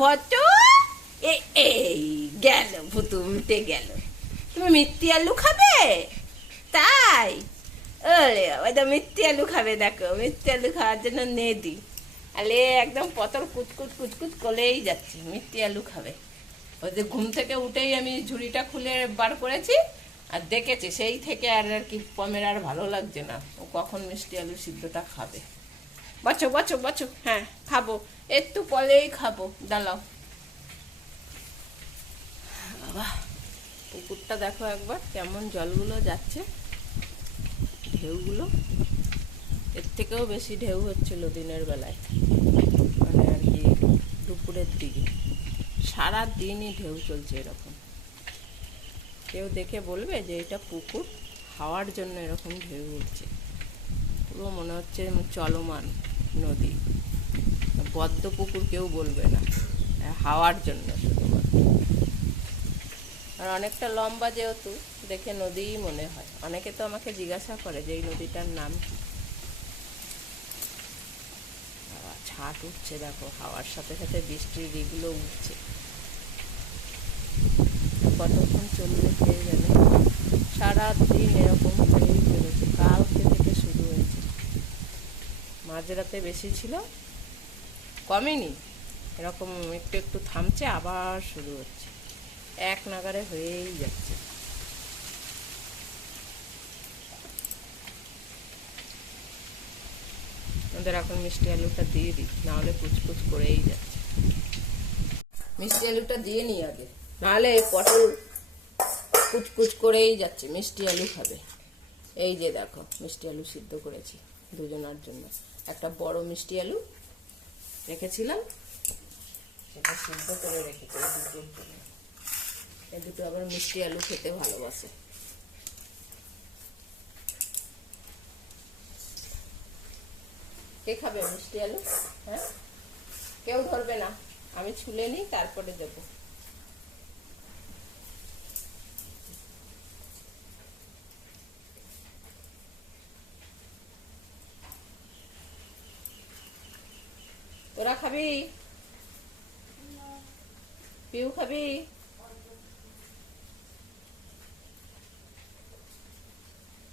ভট্ট এই গেল, ভুতু মিটে গেল। তুমি মিষ্টি আলু খাবে? তাই ওরে ওই তো মিষ্টি আলু খাবে, দেখো মিষ্টি আলু খাওয়ার জন্য নেদি আলে একদম পতর কুচকুচ কুচকুচ করেই যাচ্ছে, মিষ্টি আলু খাবে। ওই যে ঘুম থেকে উঠেই আমি ঝুড়িটা খুলে বার করেছি আর দেখেছি, সেই থেকে আর কি পমের আর ভালো লাগছে না, ও কখন মিষ্টি আলু সিদ্ধটা খাবে। বচো বচো বচো, হ্যাঁ খাবো, একটু পরেই খাবো, দাঁড়াও। বাবা পুকুরটা দেখো একবার কেমন জলগুলো যাচ্ছে, ঢেউগুলো এর থেকেও বেশি ঢেউ হচ্ছিল দিনের বেলায়, মানে আর কি দুপুরের দিকে সারা দিনই ঢেউ চলছে এরকম। কেউ দেখে বলবে যে এটা পুকুর, হাওয়ার জন্য এরকম ঢেউ উঠছে, পুরো মনে হচ্ছে চলমান নদী, বদ্ধ পুকুর কেউ বলবে না, হাওয়ার জন্য শুধুমাত্র। আর অনেকটা লম্বা যেহেতু দেখে নদীই মনে হয়। অনেকে তো আমাকে জিজ্ঞাসা করে যে এই নদীটার নাম কি। ছাট উঠছে দেখো, হাওয়ার সাথে সাথে বৃষ্টির দিকগুলো উঠছে, কতক্ষণ চলবে কে জানে। সারাদিন এরকম হয়েই চলেছে, কালকে থেকে শুরু হয়েছে। মাঝরাতে বেশি ছিল, কমেনি, এরকম একটু একটু থামছে আবার শুরু হচ্ছে, এক নাগারে হয়েই যাচ্ছে। আমাদের এখন মিষ্টি আলুটা দিয়ে দিই, নাহলে কুচকুচ করেই যাচ্ছে। মিষ্টি আলুটা দিয়ে নিই আগে, নাহলে পটল কুচকুচ করেই যাচ্ছে। মিষ্টি আলু খাবে, এই যে দেখো মিষ্টি আলু সিদ্ধ করেছি দুজনার জন্য। একটা বড় মিষ্টি আলু রেখেছিলাম, সেটা সিদ্ধ করে রেখেছি এই দুটোর জন্য। এই দুটো আবার মিষ্টি আলু খেতে ভালোবাসে। কে খাবে মিষ্টি আলু? হ্যাঁ, কেউ ধরবে না, আমি ছুলে নিই তারপরে দেবো। তোরা খাবি? পিউ খাবি?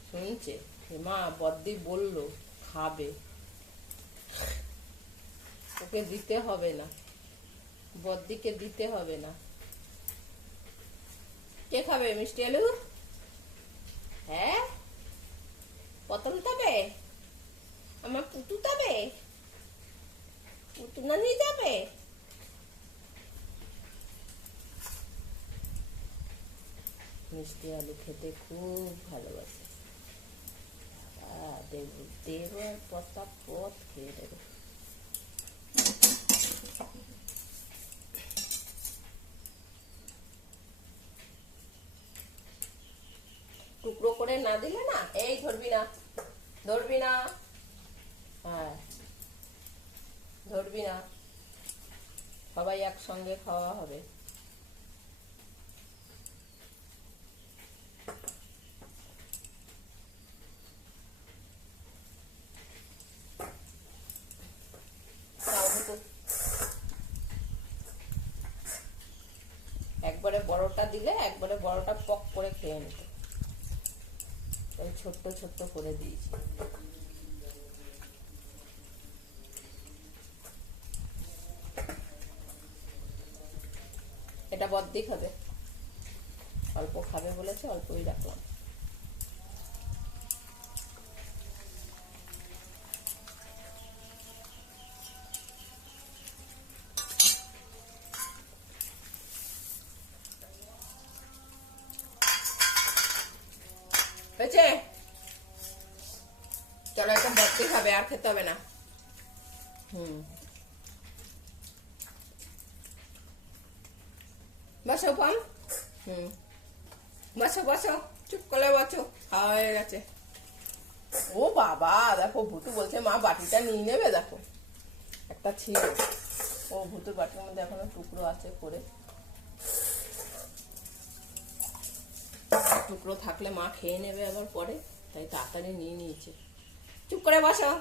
শুনছে মা বদ্দি বললো খাবে, ওকে দিতে হবে না, বদ্দিকে দিতে হবে না। কে খাবে মিষ্টি আলু? হ্যাঁ, পটল খাবে? আমার পুটু খাবে? পুটু নানি যাবে? মিষ্টি আলু খেতে খুব ভালোবাসে, দেব আর পচা পথ খেয়ে দেবে। টুকরো করে না দিলে না, এই ধরবি না, ধরবি না, হ্যাঁ ধরবি না, সবাই একসঙ্গে খাওয়া হবে। একবারে বড়টা দিলে একবারে বড়টা পক করে খেয়ে নিত, তাই ছোট্ট ছোট্ট করে দিয়েছি। এটা বদ্দি খাবে, অল্প খাবে বলেছে, অল্পই রাখলাম। হয়েছে, চলো এখন বদ্দি খাবে, আর খেতে হবে না। বসো পান, বসো বসো, চুপ করে বসো, খাওয়া হয়ে গেছে। ও বাবা দেখো, ভুতু বলছে মা বাটিটা নিয়ে নেবে, দেখো একটা ছিল, ও ভুতুর বাটির মধ্যে এখনো টুকরো আছে করে, টুকরো থাকলে মা খেয়ে নেবে আবার পরে, তাই তাড়াতাড়ি নিয়ে নিয়েছে। চুপ করে বসো।